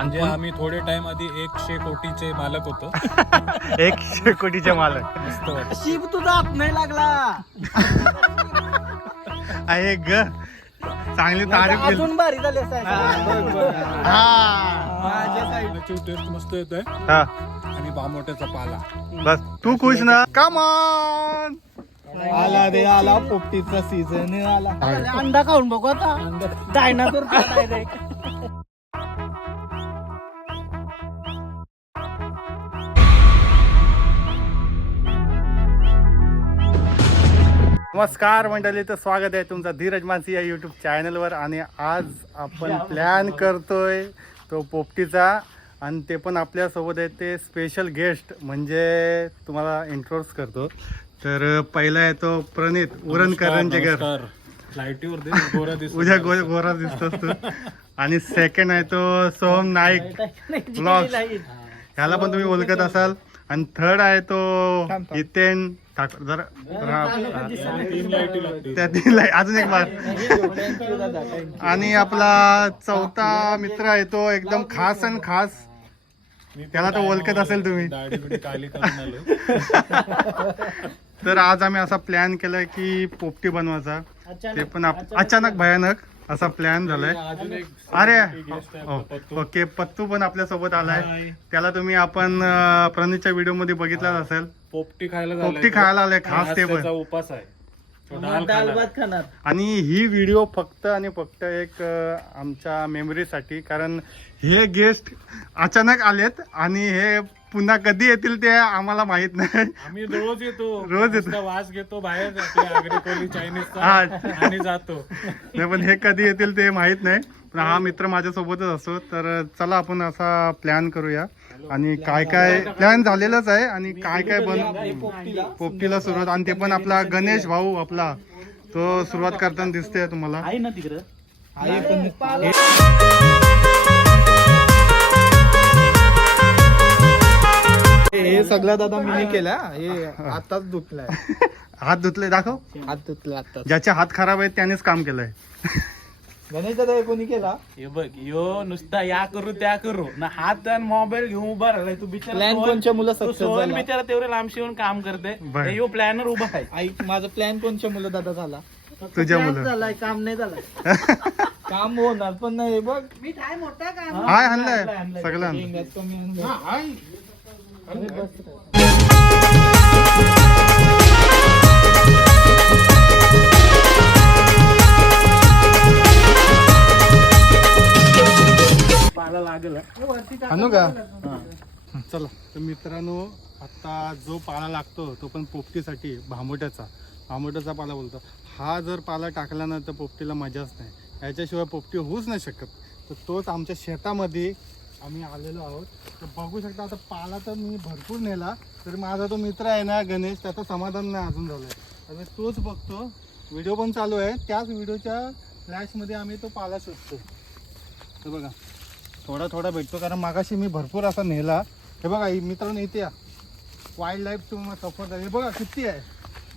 म्हणजे आम्ही थोडे टाइम आधी एकशे कोटीचे मालक होतो. एक कोटीचे मालक. शिव तुझा आप नाही लागला. आहे ग चांगली तारीफ केली. अजून भारी झाले. हा. टेस्ट मस्त येते हा. आणि बामोट्याचा पाला. बस तू खुश ना. कमॉन आला रे आला. पोपटीचा सीझन आला. अंडा खाऊन बघू आता. डायनासोर नमस्कार मंडळी तर स्वागत आहे तुमचं धीरज मानसी या युट्यूब चॅनलवर आणि आज आपण प्लॅन करतोय तो पोपटीचा. आणि ते पण आपल्यासोबत आहे ते स्पेशल गेस्ट म्हणजे तुम्हाला इंट्रोड्स करतो. तर पहिला आहे तो प्रणित उरणकरांचे घर. लाईटीवर दिसतो उद्या गो गोरा दिसतोस तू. आणि सेकंड आहे तो सोहम नाईक. Vlogs. ह्याला पण तुम्ही ओळखत असाल. आणि थर्ड आहे तो थांब, थांब. हितेन ठाकूर. जरा त्या तीन लाई- अजून एक बार. आणि आपला चौथा मित्र आहे तो एकदम खास आणि खास. त्याला तर ओळखत असेल तुम्ही. तर आज आम्ही असा प्लॅन केलाय की पोपटी बनवायचा. ते पण आप- अचानक भयानक. असा प्लॅन झालाय. अरे पत्तू. ओके पत्तू पण आपल्यासोबत आलाय. त्याला तुम्ही आपण प्रणीतच्या व्हिडिओमध्ये बघितलाच असेल. पोपटी खायला पोपटी तो. खायला आलाय खास ते पण. उपास आहे. आणि ही व्हिडिओ फक्त आणि फक्त एक आमच्या मेमरीसाठी कारण हे गेस्ट अचानक आलेत आणि हे पुन्हा कधी येतील ते आम्हाला माहीत नाही. आम्ही रोज येतो. रोज येतो. नुसता वास घेतो बाहेर आपल्या आगरी कोली चायनीजचा हा. आणि जातो. नाही पण हे कधी येतील ते माहीत नाही. पण हा मित्र माझ्यासोबतच असतो. तर चला आपण असा प्लॅन करूया. आणि काय काय प्लॅन झालेलाच आहे. आणि काय काय बन पोपटीला. पोपटीला सुरुवात. आणि ते पण आपला गणेश भाऊ आपला. तो सुरुवात करताना दिसते तुम्हाला. आहे ना तिकडं? हे सगळं दादा मी केला. हे आताच दुखलाय हात धुतले दाखव. हात धुतला आता ज्याचे हात खराब आहेत त्यानेच काम केलंय. गणेश दादा हे कोणी केला? हे बघ यो नुसता या करू त्या करू. ना हात आणि मोबाईल घेऊन उभा राहिलाय तू बिचारा प्लॅन सोहन- कोणच्या मुलं तू सक्सेस सोहन झाला? बिचारा तेवढे लांबशी येऊन काम करते. बर. हे यो प्लॅनर उभा आहे. ऐक माझा प्लॅन कोणच्या मुलं दादा झाला? तुझ्या मुलं. झालाय काम नाही झालं. काम होणार पण नाही बघ. हाय आणलंय. सगळं आणलंय. कमी. पाला लागेल आणू का चला. तर मित्रांनो आता जो पाला लागतो तो पण पोपटीसाठी भांबोट्याचा भांबोट्याचा पाला बोलतो. हा जर पाला टाकला ना तर पोपटीला मजाच नाही. याच्याशिवाय पोपटी होऊच नाही शकत. तर तोच आमच्या शेतामध्ये आम्ही आलेलो आहोत. तर बघू शकता आता पाला तर मी भरपूर नेला तर माझा तो मित्र आहे ना गणेश त्याचं समाधान नाही अजून झालं आहे तर तोच बघतो. व्हिडिओ पण चालू आहे. त्याच व्हिडिओच्या फ्लॅशमध्ये आम्ही तो पाला शोधतो. तर बघा. थोडा थोडा भेटतो कारण मागाशी मी भरपूर असा नेला. हे बघा ही मित्रांनो इथे या. वाईल्ड लाईफ तुम्हाला सफर हे बघा किती आहे.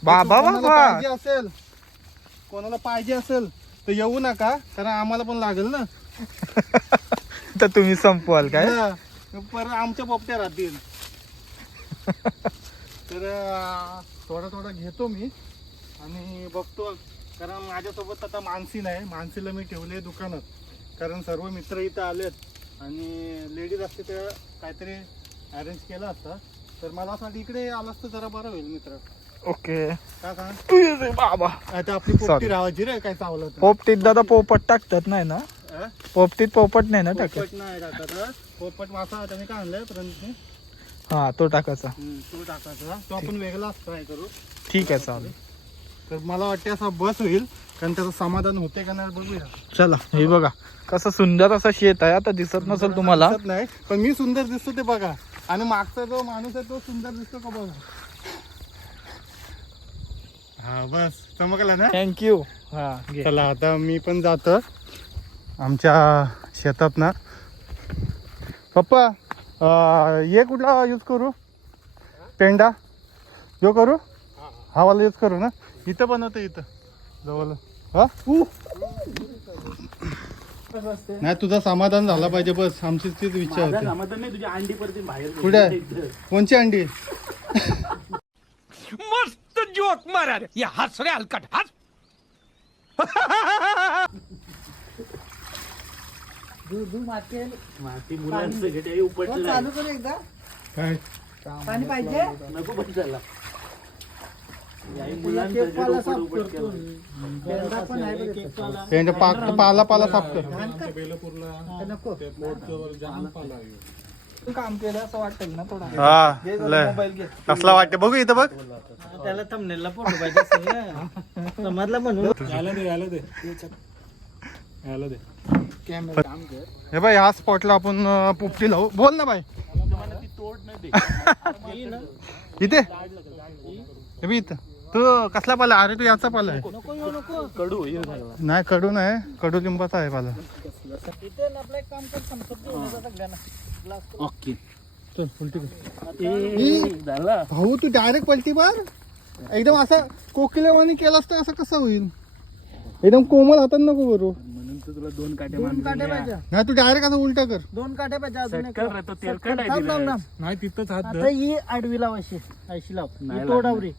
बाबा. पाहिजे असेल? कोणाला पाहिजे असेल तर येऊ नका कारण आम्हाला पण लागेल ना. तर तुम्ही संपवाल काय. परत आमच्या पोपट्या राहतील. तर थोडा थोडा घेतो मी. आणि बघतो कारण माझ्यासोबत आता मानसी नाही मानसीला मी ठेवले दुकानात. कारण सर्व मित्र इथं आलेत. आणि लेडीज असते तर काहीतरी अरेंज केलं असतं. तर मला असं वाटतं इकडे आलास तर जरा बरं होईल मित्र. ओके. का सांग? बाबा. आता आपली पोपटी. राहायची रे काय चावलं तर. पोपटीत दादा पोपट टाकतात नाही ना? पोपटीत पोपट नाही ना टाकत? पोपट नाही हं? पोपट मासा त्याने काय आणलंय? परंतु. हा तो टाकायचा. तो टाकायचा. तो आपण वेगळा ट्राय करू. ठीक आहे चालेल. तर मला वाटते असा बस होईल कारण त्याचं समाधान होते का नाही बघूया. चला हे बघा. कसं सुंदर असा शेत आहे आता दिसत नसेल तुम्हाला. दिसत नाही पण मी सुंदर दिसतो ते बघा. आणि मागचा जो माणूस आहे तो सुंदर दिसतो का बघा? हा बस. चमकला ना? थँक्यू हा घे. चला आता मी पण जातो. आमच्या शेतात ना. पप्पा अं, हे कुठला यूज करू? पेंडा? जो करू? हा वाला यूज करू ना? इथं बनवतो इथं. जवळ हा? नाही तुझा समाधान झाला पाहिजे बस. आमची तीच इच्छा माझं होती. समाधान नाही तुझी अंडी परत बाहेर कुठे आहे? कोणची अंडी? मस्त जोक मारा रे या हस. रे हलकट हस माती मुलांचं सगळं ते उपटलं चालू कर एकदा. काय? पाणी पाहिजे? नको पण झाला याही केक मुलांचं पाला पाला. त्यांच्या पाक पाला पाला साफ कर. ते नको. काम केलं असं वाटेल ना थोडा. हा लय. कसला वाटते बघू इथं बघ. त्याला थंबनेलला फोटो पाहिजे. समजलं म्हणून. यायला दे यायला दे. यायला दे. हे बाई ह्या स्पॉटला आपण पोपटी लावू. बोल ना बाई. मला ती तोड नाही दे. इथे. हे बी इथं. तू कसला पाला? अरे तू याचा पाला आहे. नको येऊ नको. कडू नाही कडू नाही. कडू लिंबाचा आहे पाला. इथे ना आपलं एक काम कर संपत घेऊन येतो सगळ्यांना ग्लास ओके. चल उलटी कर. ए, झाला. भाऊ तू डायरेक्ट पलटी मार. एकदम असं कोकिलेवाणी केलास तर असं कसं होईल? एकदम कोमल हातात नको करू. म्हणून तर तुला दोन काटे दोन काटे पाहिजे. नाही तू डायरेक्ट असं उलटा कर. दोन काटे पाहिजे अजून एक. कर रे, तो तेलकट आहे थांब, थांब, तिला. थांब. नाही तिथंच हात आता धर ही आडवी लाव अशी अशी लाव नाही ही. तोडावरी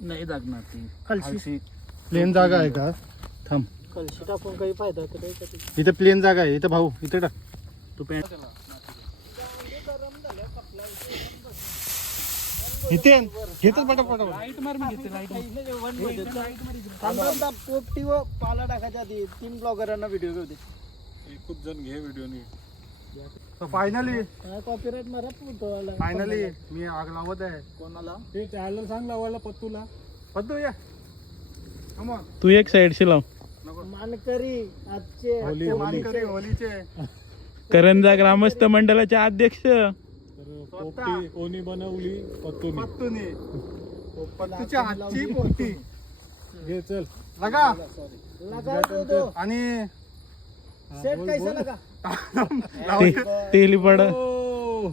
नाही लागणार ती. कलशी प्लेन जागा आहे का? थांब. कलशी टाकून काही फायदा होतो काही कधी इथे प्लेन जागा आहे. इथं भाऊ इथे टाक. तू पॅन्ट इथे घेतच पटापट पोपटी व पाला टाकायच्या आधी तीन ब्लॉगरांना व्हिडिओ घेऊ दे. एकूच जण घे व्हिडिओ फायनली कॉपीराईट मारा फोटोवाला फायनली मी आग लावत आहे. कोणाला? ते त्याला सांग लावायला पत्तूला. पद्धू या. तू एक साईडशी लाव. मानकरी आजचे मानकरी. होलीचे. करंजा ग्रामस्थ मंडळाचे अध्यक्ष. पोपटी कोणी बनवली पत्तूनी. पत्तूनी. पत्तूच्या हातची पोपटी. घे चल. लगा. लगा दो दो. आणि सेट कैसा लगा? तेली पड. ओ,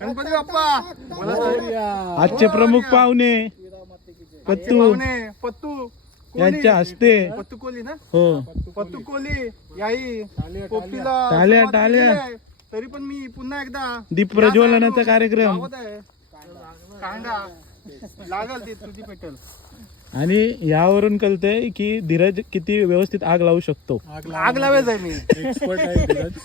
गणपती बाप्पा. मला आजचे प्रमुख पाहुणे. पत्तू. पाहुणे, पत्तू. कोली. यांच्या हस्ते. पत्तू कोली ना? हो. पत्तू कोली. याई. पोपटीला टाळ्या, सुरुवात टाळ्या. केली आहे. तरी पण मी पुन्हा एकदा दीप प्रज्वलनाचा कार्यक्रम. आहे. लागल ती तुझी पेटल. आणि यावरून कळतंय की धीरज किती व्यवस्थित आग लावू शकतो. आग आहे मी. एक्सपर्ट आहे धीरज.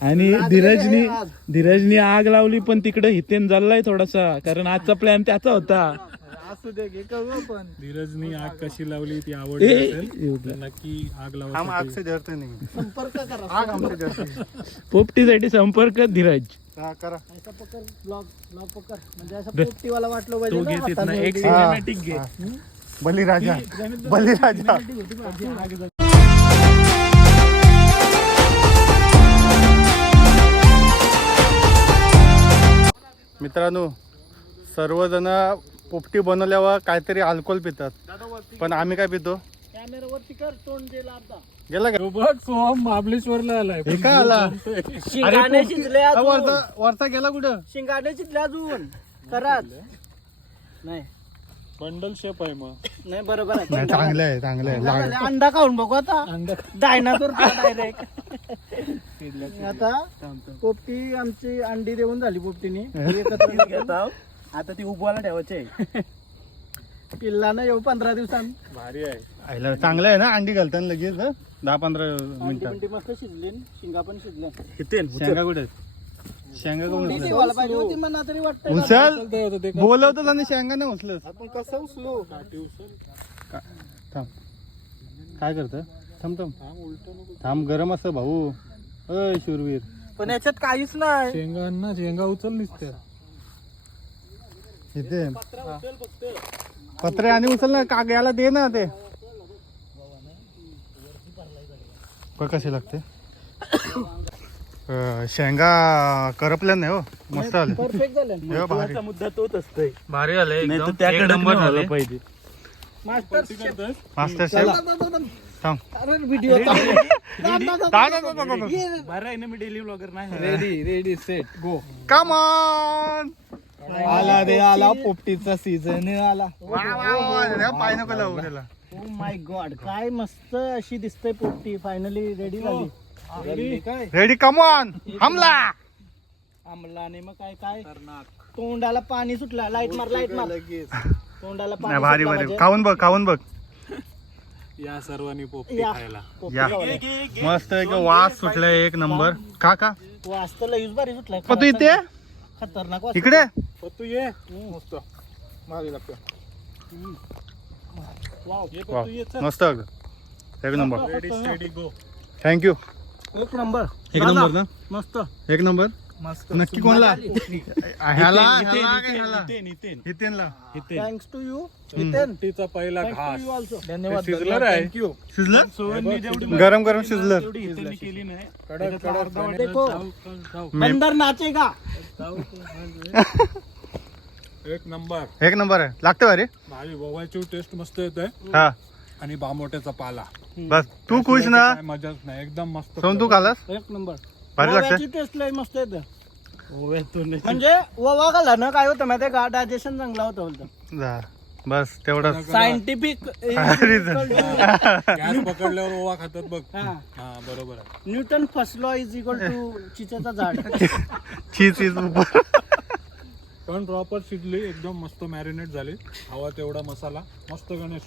आणि धीरजनी धीरजनी आग लावली पण तिकडे हितेन चाललाय थोडासा कारण आजचा प्लॅन त्याचा होता. असू दे घे करू आपण. धीरजनी आग कशी लावली ती तर नक्की आग हम लावा आग से डरते नहीं संपर्क करा आग हमसे डरते है. पोपटीसाठी संपर्क धीरज. हा, करा. ऐसा पकड ब्लॉग ब्लॉग पकड. म्हणजे असं पोपटीवाला वाटलं पाहिजे तो ना घे हाताने तिथनं एक. सिनेमॅटिक घे. हा. बलिराजा. बलिराजा. मित्रांनो सर्वजण पोपटी बनवल्यावर काहीतरी अल्कोहोल पितात. पण आम्ही काय पितो? कॅमेरावरती कर तोंड गेला का? बघ सोहम महाबळेश्वरला आलाय. हे काय आला? शिंगाणे अजून. वरचा वरचा गेला कुठं? शिंगाणे अजून. कराच नाही. बंडल शेप आहे मग. नाही बरोबर आहे. नाही चांगलं आहे चांगलं आहे. लाग-. अंडा खाऊन बघू आता. डायनासोर डायरेक्ट आता पोपटी आमची अंडी देऊन झाली पोपटीने. एकत्र घेऊन. आता ती उभवायला ठेवायचे पिल्लानं येऊ पंधरा दिवसांनी. भारी आहे. आईला चांगलं आहे ना अंडी घालताना लगेच हं? दहा पंधरा अंडी मिनिटात बिंडी मस्त शिजली शिंगा पण शिजल्या. हितेन शेंगा कुठे आहेत? शेंगा कोण थोडी उचलत? देवाला पाहिजे होती म्हणा तरी वाटतं उचल? बोलवतच आणि शेंगा नाही उचलत. आपण कसं उचलू? थांब. काय करत? थांब थांब. थांब गरम असं भाऊ. अय शूरवीर. पण याच्यात काहीच नाही. शेंगा ना शेंगा उचललीस त्या इथे. पत्रे आणि उचल ना काग याला दे ना ते. बघ कशी लागते. शेंगा करपल्या नाही हो मस्त आले. परफेक्ट झालं. भारी. मुद्दा तोच असतोय. भारी आले त्याकडे व्हायला पाहिजे मास्टर मास्टर थांब. व्हिडिओ बरं आहे ना मी डेली ब्लॉगर नाही. Ready ready set go come on आला रे आला पोपटीचा सीझन आला. पायनॅपल लावू त्याला. ओ माय गॉड काय मस्त अशी दिसते पोपटी. फायनली रेडी झाली. रेडी काय? रेडी कमॉन हमला. आमलाने मग काय काय? तोंडाला पाणी सुटलं. लाइट मार लाइट मार. तोंडाला पाणी नाही भारी. भारी. खाऊन बघ खाऊन बघ. या सर्वांनी पोपटी. खायला. या. मस्त एक वास सुटलाय एक नंबर. का का? वास तर लईच भारी सुटलाय. पण तू इथे? खतरनाक वास इकडे? तू ये मस्त वा, मस्त अगं. एक number ready steady go thank you एक नंबर एक नंबर ना मस्त एक नंबर मस्त नक्की कोणला ह्याला ह्याला का ह्याला हितेनला थँक्स टू यू पोपटीचा पहिला घास यू धन्यवाद शिजलर आहे शिजलं गरम गरम शिजलं देखो मे- बंदर नाचेगा एक नंबर. एक नंबर आहे. लागतं अरे भाजी गोव्याची टेस्ट मस्त येते हा. आणि बामोट्याचा पाला. बस तू खुश ना? काय मजाच नाही. एकदम मस्त सोन तू खालास? एक नंबर. भारी लागतं टेस्ट लई मस्त येते म्हणजे ओवा घाला ना काय होतं माहितीये का? डायजेशन चांगला होतं बोलतो. जा. बस तेवढंच. सायंटिफिक. गॅस पकडल्यावर ओवा खातात बघ. हा. हा बरोबर आहे. Newton first law is equal to चिचेचा झाड. चीज चीज उपर पण प्रॉपर शिजली एकदम मस्त मॅरिनेट झाली. हवा तेवढा मसाला. मस्त गणेश.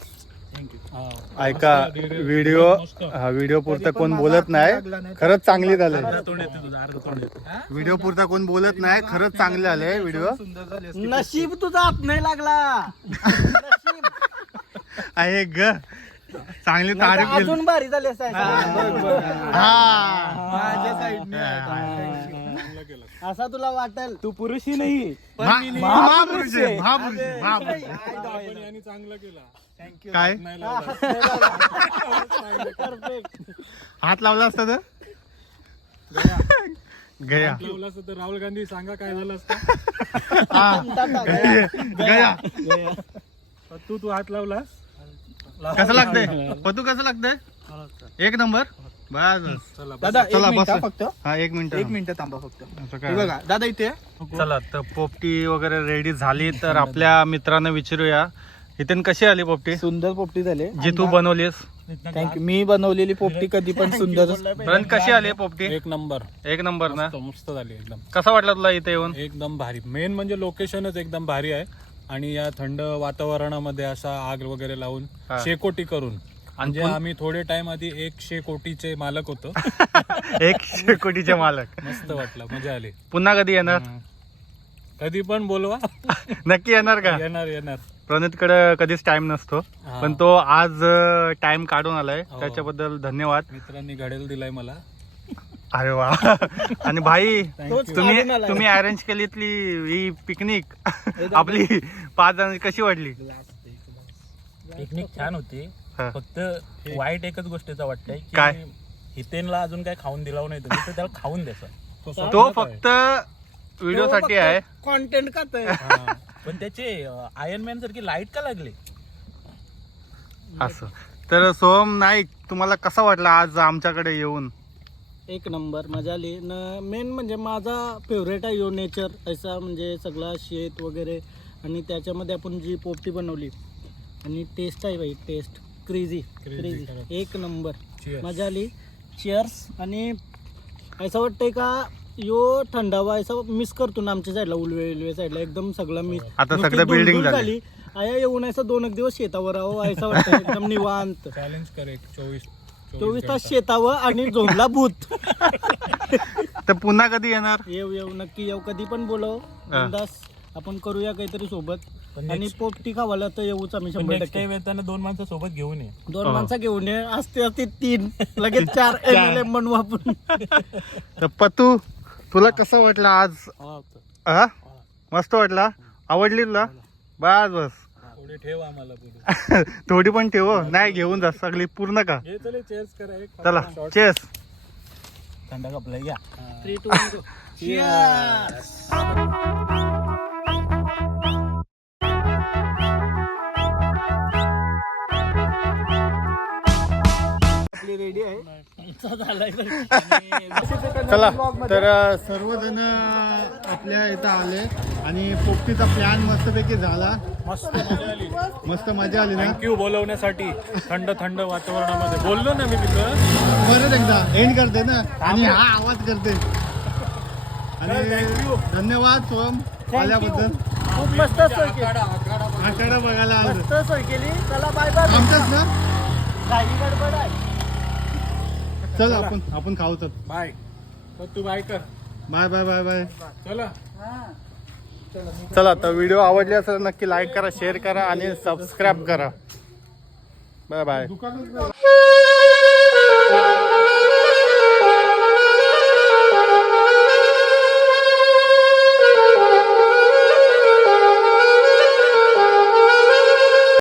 थँक्यू ऐका व्हिडिओ हा व्हिडिओ पुरता कोण बोलत नाही. खरंच चांगली झाले. व्हिडिओ पुरता कोण बोलत नाही. खरंच चांगले झाले व्हिडिओ नशीब तुझा हात नाही लागला. नशीब. आहे ग. चांगली तारीफ केली. अजून भारी झाली असं हा. असा तुला वाटेल. तू पुरुषी नाही. महा- महापुरुष आहे, महापुरुष आहे, महापुरुष आहे. पण यांनी चांगला केला. काय? नाही लावला. परफेक्ट हात लावला असता तर? गया. लावला असतं तर राहुल गांधी सांगा काय झालं असतं? हा. गया. तू तू हात लावलास? कसं लागतंय? पतू कसं लागतंय? एक नंबर. बस बस. चला दादा एक बस. मिनिट फक्त. हा एक मिनिट. एक मिनिट थांबा फक्त. असं हे काय बघा दादा इथे. चला तर पोपटी वगैरे रेडी झाली तर आपल्या मित्रांना विचारूया. इथून कशी आली पोपटी? सुंदर पोपटी झाले. जी तू बनवलीस थँक्यू मी बनवलेली पोपटी कधी पण सुंदर पण कशी आली पोपटी? एक नंबर. एक नंबर ना? मस्त मस्त झाली एकदम. कसा वाटला तुला इथे येऊन? एकदम भारी. मेन म्हणजे लोकेशनच एकदम भारी आहे. आणि या थंड वातावरणामध्ये असा आग वगैरे लावून हा. शेकोटी करून म्हणजे आम्ही थोडे टाइम आधी एकशे कोटीचे मालक होतो. एक कोटीचे मालक. मस्त वाटलं मजा आली. पुन्हा कधी येणार. कधी पण बोलवा. नक्की येणार का? येणार येणार. प्रणित कडे कधीच टाइम नसतो. पण तो आज टाइम काढून आलाय. हो. त्याच्याबद्दल धन्यवाद. मित्रांनी घडेल दिलाय मला. अरे वा. आणि भाई तुम्ही. तुम्ही अरेंज केलीतली ही पिकनिक आपली पाच जण कशी वाटली? पिकनिक छान होती. हा. फक्त वाईट एकच गोष्टीचा वाटतंय की काय? हितेनला अजून काय खाऊन दिला नाही तुम्ही तर त्याला खाऊन द्यायचं तो फक्त व्हिडिओ साठी आहे. कॉन्टेंट का पण त्याचे आयर्न मॅन सारखी लाइट का लागली? असं. तर सोहम नाईक तुम्हाला कसा वाटला आज आमच्याकडे येऊन? एक नंबर मजा आली. न मेन म्हणजे माझा फेवरेट आहे यो नेचर असा म्हणजे सगळा शेत वगैरे. आणि त्याच्यामध्ये आपण जी पोपटी बनवली आणि टेस्ट आहे बाई टेस्ट क्रेझी क्रेझी. एक नंबर. मजा आली. चिअर्स आणि असं वाटतंय का यो थंडावा असा मिस करतो ना आमच्या साईडला उलवे उलवे साईडला एकदम सगळा मिस आता सगळं building झाली. आया येऊन असं दोन एक दिवस शेतावर राहावं असं वाटतं एकदम निवांत. चॅलेंज कर एक चोवीस चोवीस तास शेतावर आणि झोंबला भूत. तर पुन्हा कधी येणार? येऊ येऊ. नक्की येऊ. कधी पण बोलव. आपण करूया काहीतरी सोबत. आणि पोपटी खावायला तर येऊच आम्ही शंभर नेक्स्ट टक्के. टाइम येताना दोन माणसं सोबत घेऊन ये. दोन माणसं घेऊन ये असते असते तीन. लगेच चार एम आपण तर पतू तुला कसं वाटलं आज? हा? मस्त वाटला? आवडली तुला बस बस. थोडी ठेव आम्हाला पुढे. थोडी पण ठेव हो. नाही घेऊन जा. सगळी पूर्ण का? हे चले चेअर्स करा एक चला चेस थंडा कपला या थ्री टू रेडी आहे. चला तर सर्वजण आपल्या इथं आले आणि पोपटीचा प्लॅन मस्तपैकी झाला. मस्त मजा आली. मस्त मजा आली ना? थँक्यू बोलवण्यासाठी थंड थंड वातावरणामध्ये. बोललो ना मी तिथं. परत एकदा एंड करते ना? आणि हा आवाज करते. आणि थँक्यू धन्यवाद सोहम आल्याबद्दल. खूप मस्त सोय केली. आकडा बघायला. आलो मस्त सोय केली. चला बाय बाय आमचंच ना? काही गडबड आहे. चल आपण आपण खाऊ चल बाय. तर तू बाय कर. Bye bye bye bye. चला. चला. तर व्हिडिओ आवडले असेल नक्की लाईक करा शेअर करा आणि सबस्क्राईब करा. Bye bye